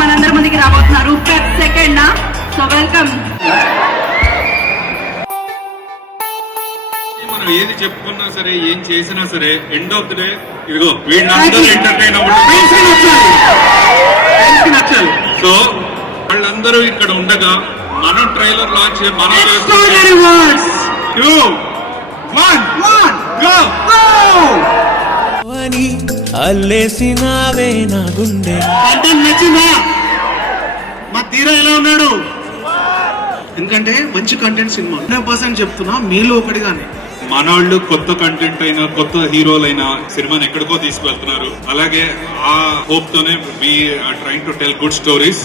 మనందరి ముందుకి రాబోతున్నారు పెప్ సెకండ్. So welcome. మనం ఏది చెప్పుకున్నా సరే, ఏం చేసినా సరే, ఎండ్ ఆఫ్ ది డే ఇదిగో వీళ్ళందరూ ఎంటర్టైన్ అవ్వడం. సో వాళ్ళందరూ ఇక్కడ ఉండగా మనం ట్రైలర్ లాంచ్ మనం అల్లేసినావే నా గుండె. నచ్చిందా? మా తీరా ఎలా ఉన్నాడు? ఎందుకంటే మంచి కంటెంట్ సినిమా 100% చెప్తున్నా, మీలో ఒకటిగానే. మనోళ్ళు కొత్త కంటెంట్ అయినా కొత్త హీరోలైనా సినిమాని ఎక్కడికో తీసుకువెళ్తున్నారు. అలాగే ఆ హోప్ తోనే we are trying to tell good stories.